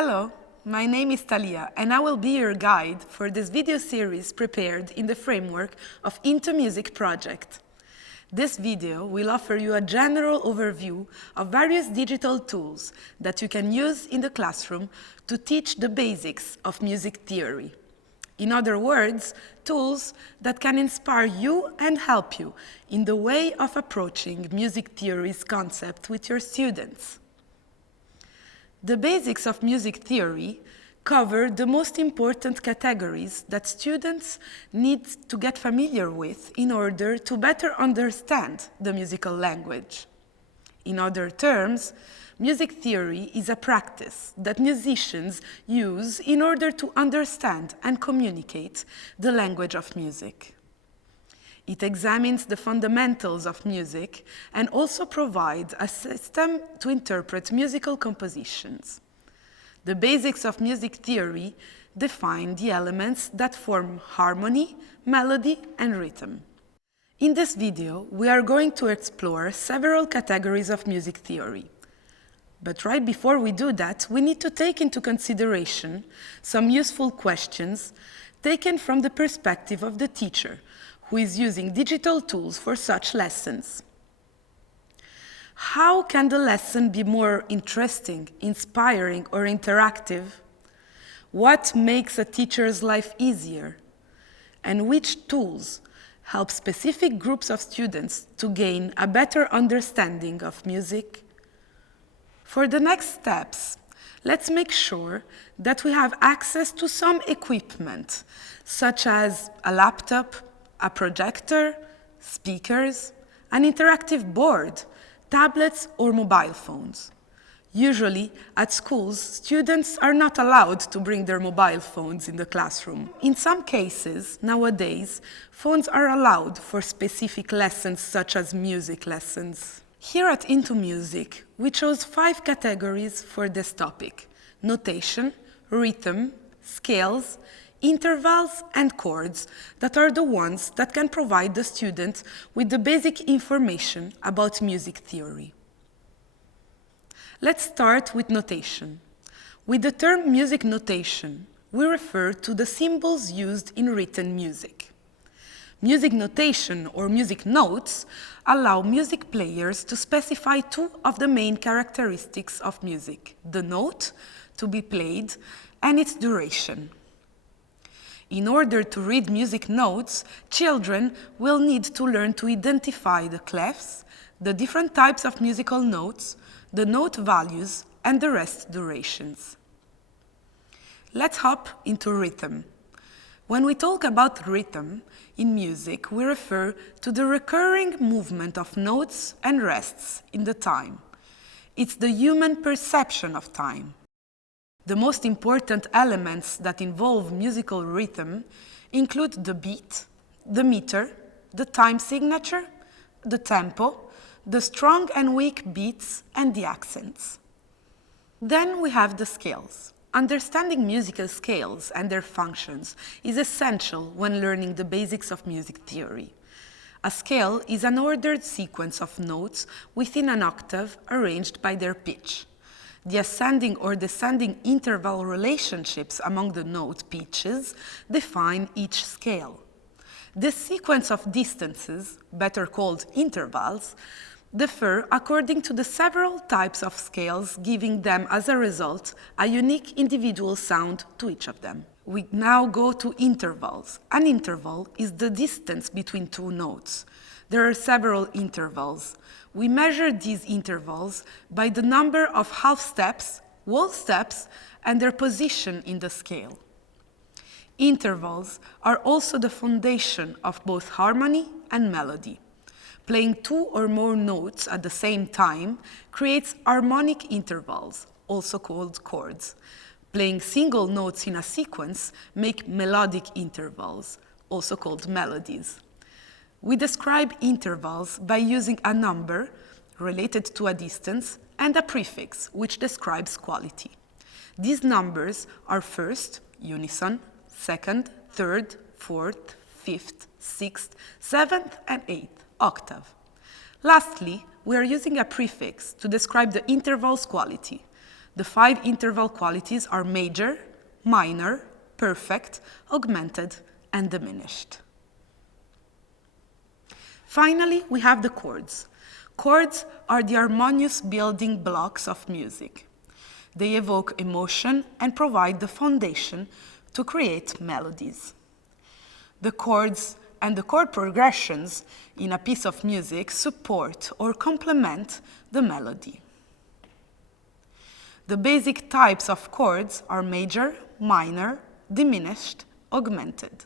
Hello, my name is Talia and I will be your guide for this video series prepared in the framework of intoMUSIC project. This video will offer you a general overview of various digital tools that you can use in the classroom to teach the basics of music theory. In other words, tools that can inspire you and help you in the way of approaching music theory's concept with your students. The basics of music theory cover the most important categories that students need to get familiar with in order to better understand the musical language. In other terms, music theory is a practice that musicians use in order to understand and communicate the language of music. It examines the fundamentals of music and also provides a system to interpret musical compositions. The basics of music theory define the elements that form harmony, melody, and rhythm. In this video, we are going to explore several categories of music theory. But right before we do that, we need to take into consideration some useful questions taken from the perspective of the teacher, who is using digital tools for such lessons. How can the lesson be more interesting, inspiring, or interactive? What makes a teacher's life easier? And which tools help specific groups of students to gain a better understanding of music? For the next steps, let's make sure that we have access to some equipment, such as a laptop, a projector, speakers, an interactive board, tablets, or mobile phones. Usually, at schools, students are not allowed to bring their mobile phones in the classroom. In some cases, nowadays, phones are allowed for specific lessons such as music lessons. Here at intoMUSIC, we chose 5 categories for this topic: notation, rhythm, scales, intervals, and chords that are the ones that can provide the student with the basic information about music theory. Let's start with notation. With the term music notation, we refer to the symbols used in written music. Music notation or music notes allow music players to specify 2 of the main characteristics of music: the note to be played and its duration. In order to read music notes, children will need to learn to identify the clefs, the different types of musical notes, the note values, and the rest durations. Let's hop into rhythm. When we talk about rhythm in music, we refer to the recurring movement of notes and rests in the time. It's the human perception of time. The most important elements that involve musical rhythm include the beat, the meter, the time signature, the tempo, the strong and weak beats, and the accents. Then we have the scales. Understanding musical scales and their functions is essential when learning the basics of music theory. A scale is an ordered sequence of notes within an octave arranged by their pitch. The ascending or descending interval relationships among the note pitches define each scale. This sequence of distances, better called intervals, differ according to the several types of scales, giving them as a result a unique individual sound to each of them. We now go to intervals. An interval is the distance between 2 notes. There are several intervals. We measure these intervals by the number of half steps, whole steps, and their position in the scale. Intervals are also the foundation of both harmony and melody. Playing 2 or more notes at the same time creates harmonic intervals, also called chords. Playing single notes in a sequence make melodic intervals, also called melodies. We describe intervals by using a number related to a distance and a prefix which describes quality. These numbers are first, unison, second, third, fourth, fifth, sixth, seventh, and eighth, octave. Lastly, we are using a prefix to describe the interval's quality. The 5 interval qualities are major, minor, perfect, augmented, and diminished. Finally, we have the chords. Chords are the harmonious building blocks of music. They evoke emotion and provide the foundation to create melodies. The chords and the chord progressions in a piece of music support or complement the melody. The basic types of chords are major, minor, diminished, augmented.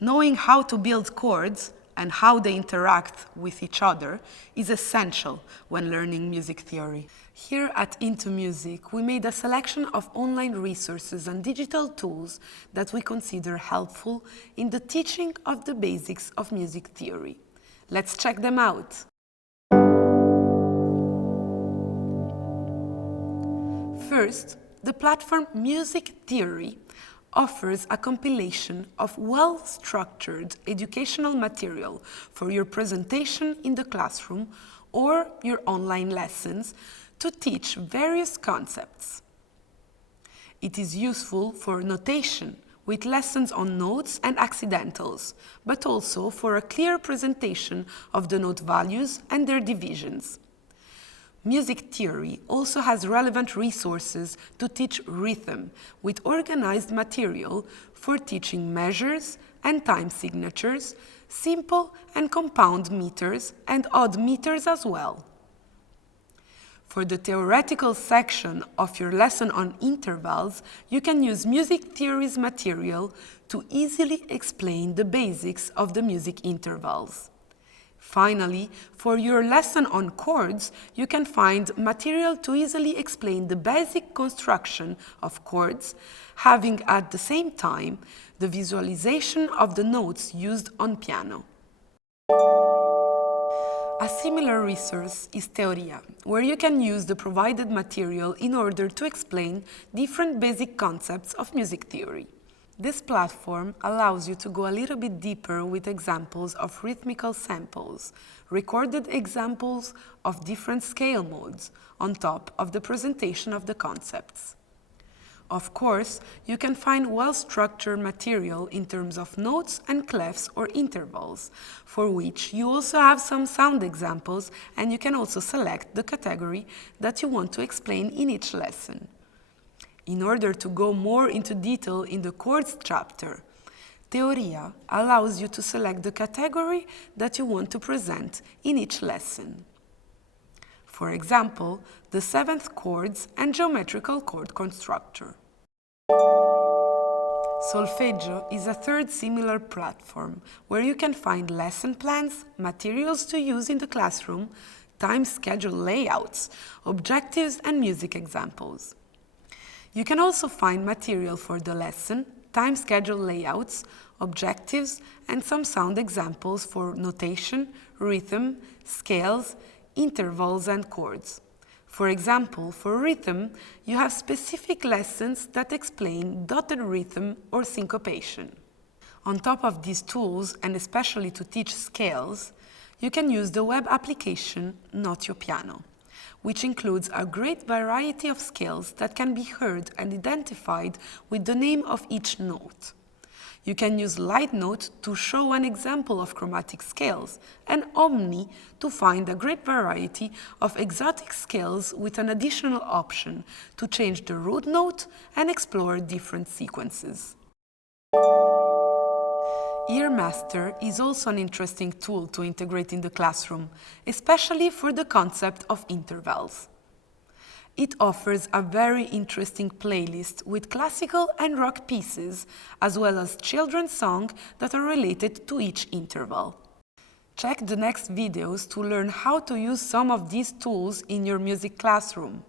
Knowing how to build chords and how they interact with each other is essential when learning music theory. Here at intoMUSIC, we made a selection of online resources and digital tools that we consider helpful in the teaching of the basics of music theory. Let's check them out. First, the platform Music Theory offers a compilation of well-structured educational material for your presentation in the classroom or your online lessons to teach various concepts. It is useful for notation with lessons on notes and accidentals, but also for a clear presentation of the note values and their divisions. Music theory also has relevant resources to teach rhythm with organized material for teaching measures and time signatures, simple and compound meters, and odd meters as well. For the theoretical section of your lesson on intervals, you can use music theory's material to easily explain the basics of the music intervals. Finally, for your lesson on chords, you can find material to easily explain the basic construction of chords, having at the same time the visualization of the notes used on piano. A similar resource is Teoria, where you can use the provided material in order to explain different basic concepts of music theory. This platform allows you to go a little bit deeper with examples of rhythmical samples, recorded examples of different scale modes, on top of the presentation of the concepts. Of course, you can find well-structured material in terms of notes and clefs or intervals, for which you also have some sound examples, and you can also select the category that you want to explain in each lesson. In order to go more into detail in the Chords chapter, Teoria allows you to select the category that you want to present in each lesson. For example, the 7th chords and geometrical chord constructor. Solfegio is a third similar platform where you can find lesson plans, materials to use in the classroom, time schedule layouts, objectives, and music examples. You can also find material for the lesson, time schedule layouts, objectives, and some sound examples for notation, rhythm, scales, intervals, and chords. For example, for rhythm, you have specific lessons that explain dotted rhythm or syncopation. On top of these tools, and especially to teach scales, you can use the web application Not Your Piano, which includes a great variety of scales that can be heard and identified with the name of each note. You can use Light Note to show an example of chromatic scales, and Omni to find a great variety of exotic scales with an additional option to change the root note and explore different sequences. Earmaster is also an interesting tool to integrate in the classroom, especially for the concept of intervals. It offers a very interesting playlist with classical and rock pieces, as well as children's songs that are related to each interval. Check the next videos to learn how to use some of these tools in your music classroom.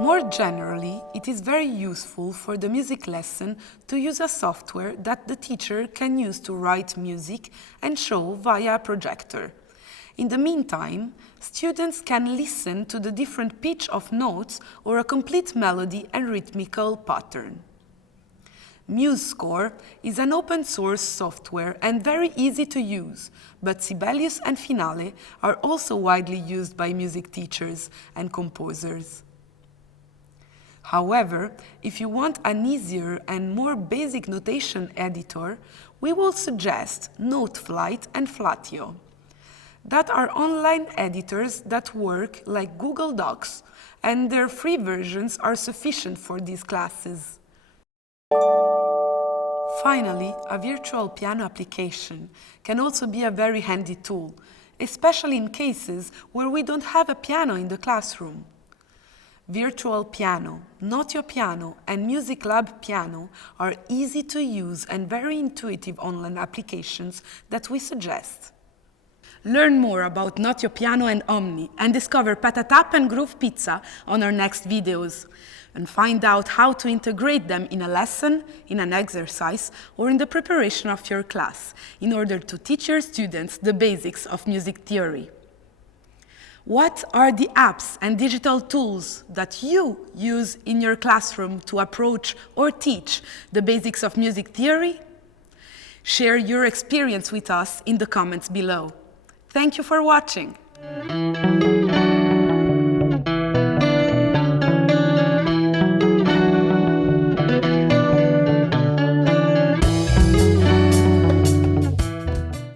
More generally, it is very useful for the music lesson to use a software that the teacher can use to write music and show via a projector. In the meantime, students can listen to the different pitch of notes or a complete melody and rhythmical pattern. MuseScore is an open-source software and very easy to use, but Sibelius and Finale are also widely used by music teachers and composers. However, if you want an easier and more basic notation editor, we will suggest Noteflight and Flatio. That are online editors that work like Google Docs, and their free versions are sufficient for these classes. Finally, a virtual piano application can also be a very handy tool, especially in cases where we don't have a piano in the classroom. Virtual Piano, notioPiano, and Music Lab Piano are easy to use and very intuitive online applications that we suggest. Learn more about notioPiano and Omni and discover Patatap and Groove Pizza on our next videos. And find out how to integrate them in a lesson, in an exercise, or in the preparation of your class in order to teach your students the basics of music theory. What are the apps and digital tools that you use in your classroom to approach or teach the basics of music theory? Share your experience with us in the comments below. Thank you for watching.